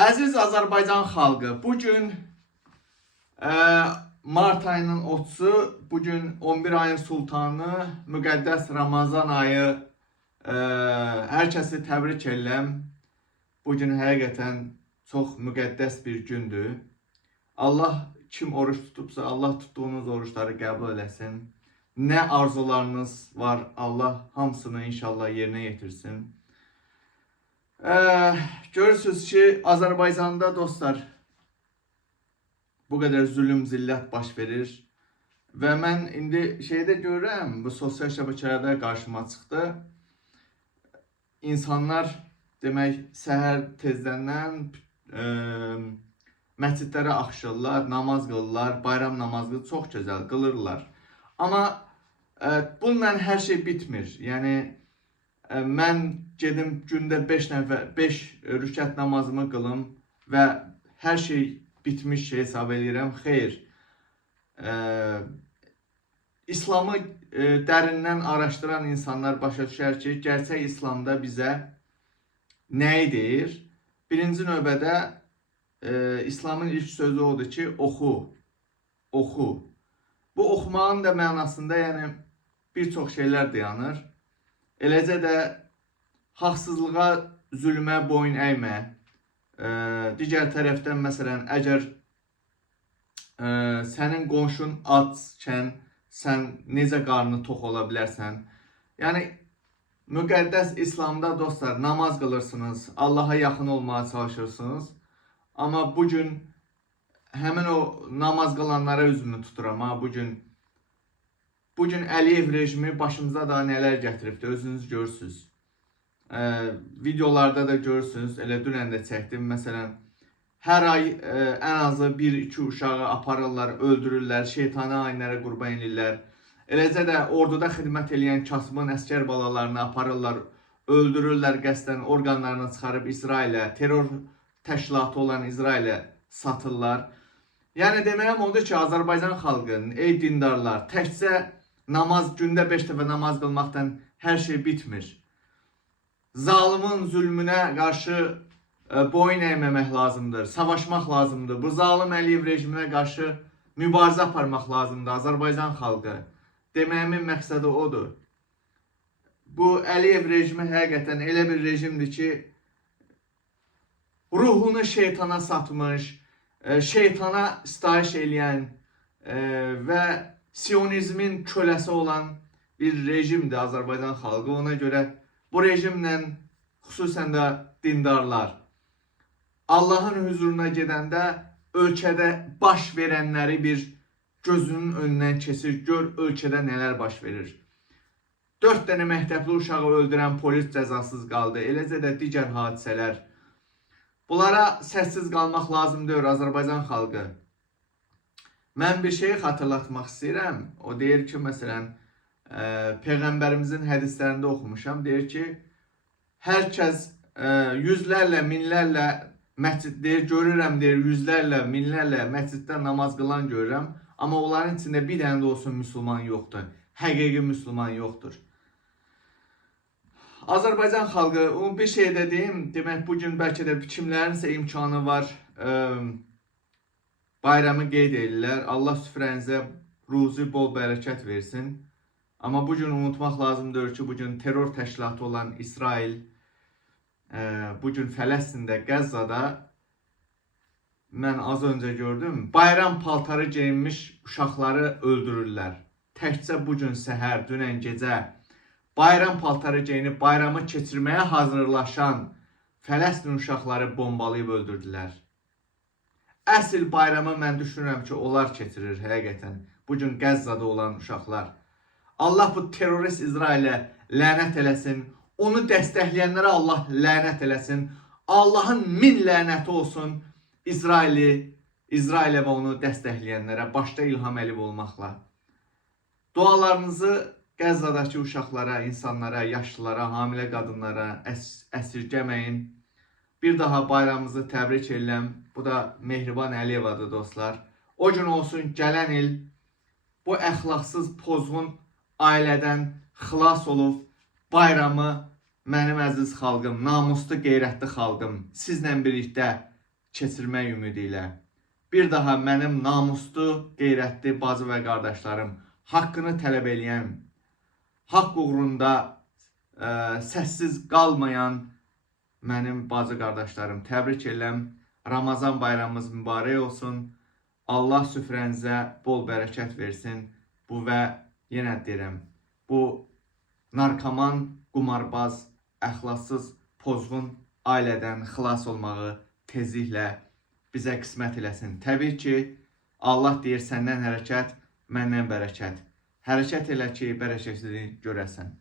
Əziz Azərbaycan xalqı, bugün mart ayının 30'u, bugün 11 ayın sultanı, müqəddəs Ramazan ayı, hər kəsi təbrik edirəm. Bugün həqiqətən çox müqəddəs bir gündür. Allah kim oruç tutubsa, Allah tutduğunuz oruçları qəbul eləsin. Nə arzularınız var, Allah hamısını inşallah yerinə yetirsin. Görürsünüz ki, Azərbaycanda dostlar bu qədər zulüm, zillət baş verir. Və mən indi şeydə görürəm, bu sosial şəbəkələrdə qarşıma çıxdı. İnsanlar demək səhər tezdəndən məscidlərə axışırlar, namaz qılırlar, bayram namazı çox gözəl qılırlar. Amma bununla hər şey bitmir. Yəni mən gedim gündə 5 rükət namazımı qılım və hər şey bitmiş şey hesab edirəm. Xeyr. İslamı dərindən araşdıran insanlar başa düşər ki, gerçək İslamda bizə nəyi deyir? Birinci növbədə İslamın ilk sözü odur ki, oxu. Oxu. Bu oxumağın da mənasında yəni bir çox şeylər dayanır. Eləcə də haqsızlığa, zülmə boyun əymə. Digər tərəfdən məsələn, əgər sənin qonşun açkən sən necə qarnı tox ola bilərsən? Yəni müqəddəs İslamda dostlar namaz qılırsınız, Allaha yaxın olmağa çalışırsınız. Amma bugün həmin o namaz qılanlara üzümü tuturam. Bugün Əliyev rejimi başımıza da nələr gətiribdir, özünüz görürsünüz. Videolarda da görürsünüz, elə dünən də çəkdim. Məsələn, hər ay ən azı 1-2 uşağı aparırlar, öldürürlər, şeytani ayinlərə qurban edirlər. Eləcə də orduda xidmət edən kasımın əskər balalarını aparırlar, öldürürlər qəsdən, orqanlarını çıxarıb İsrailə, terror təşkilatı olan İsrailə satırlar. Yəni deməyəm odur ki, Azərbaycan xalqının, ey dindarlar, təkcə namaz, gündə 5 dəfə namaz qılmaqdan hər şey bitmir. Zalimin zülmünə qarşı boyun əyməmək lazımdır, savaşmaq lazımdır. Bu zalim Əliyev rejiminə qarşı mübarizə aparmaq lazımdır Azərbaycan xalqı. Deməyimin məqsədi odur. Bu Əliyev rejimi həqiqətən elə bir rejimdir ki, ruhunu şeytana satmış, şeytana sitayiş eləyən və Siyonizmin köləsi olan bir rejimdir Azərbaycan xalqı. Ona görə bu rejimlə xüsusən də dindarlar Allahın huzuruna gedəndə ölkədə baş verənləri bir gözünün önündən keçir, gör ölkədə nələr baş verir. 4 dənə məktəbli uşağı öldürən polis cəzasız qaldı, eləcə də digər hadisələr. Bunlara səssiz qalmaq lazımdır Azərbaycan xalqı. Mən bir şeyi xatırlatmaq istəyirəm. O deyir ki, məsələn, Peyğəmbərimizin hədislərində oxumuşam. Deyir ki, hər kəs yüzlərlə, minlərlə məscid deyir, görürəm, deyir, yüzlərlə, minlərlə məsciddə namaz qılan görürəm. Amma onların içində bir dənə də olsun müsəlman yoxdur. Həqiqi müsəlman yoxdur. Azərbaycan xalqı, bir şey də deyim, demək bugün bəlkə də kimlərinsə imkanı var, bayramı qeyd edirlər. Allah süfrənizə ruzi bol bərəkət versin. Amma bugün unutmaq lazımdır ki, bugün terror təşkilatı olan İsrail, bugün Fələstində, Qəzzada, mən az öncə gördüm, bayram paltarı geyinmiş uşaqları öldürürlər. Təkcə bugün səhər, dünən gecə, bayram paltarı geyinib bayramı keçirməyə hazırlaşan Fələstin uşaqları bombalayıb öldürdülər. Əsl bayramı mən düşünürəm ki, onlar keçirir həqiqətən. Bugün Qəzzada olan uşaqlar. Allah bu terörist İsrailə lənət eləsin. Onu dəstəkləyənlərə Allah lənət eləsin. Allahın min lənəti olsun İsrailə və onu dəstəkləyənlərə, başda İlham Əliyev olmaqla. Dualarınızı Qəzzadakı uşaqlara, insanlara, yaşlılara, hamilə qadınlara əsirgəməyin. Bir daha bayramımızı təbrik edirəm. Bu da Mehriban Əliyevadır dostlar. O gün olsun gələn il bu əxlaqsız pozğun ailədən xilas olub bayramı mənim əziz xalqım, namuslu qeyrətli xalqım sizlə birlikdə keçirmək ümidi ilə. Bir daha mənim namuslu, qeyrətli bacı və qardaşlarım, haqqını tələb eləyən, haqq uğrunda səssiz qalmayan mənim bacı qardaşlarım, təbrik edirəm. Ramazan bayramımız mübarək olsun. Allah süfrənizə bol bərəkət versin. Bu və yenə deyirəm, bu narkoman, qumarbaz, əxlaqsız, pozğun ailədən xilas olmağı tezliklə bizə qismət eləsin. Təbii ki, Allah deyir, səndən hərəkət, məndən bərəkət. Hərəkət elə ki, bərəkətini görəsən.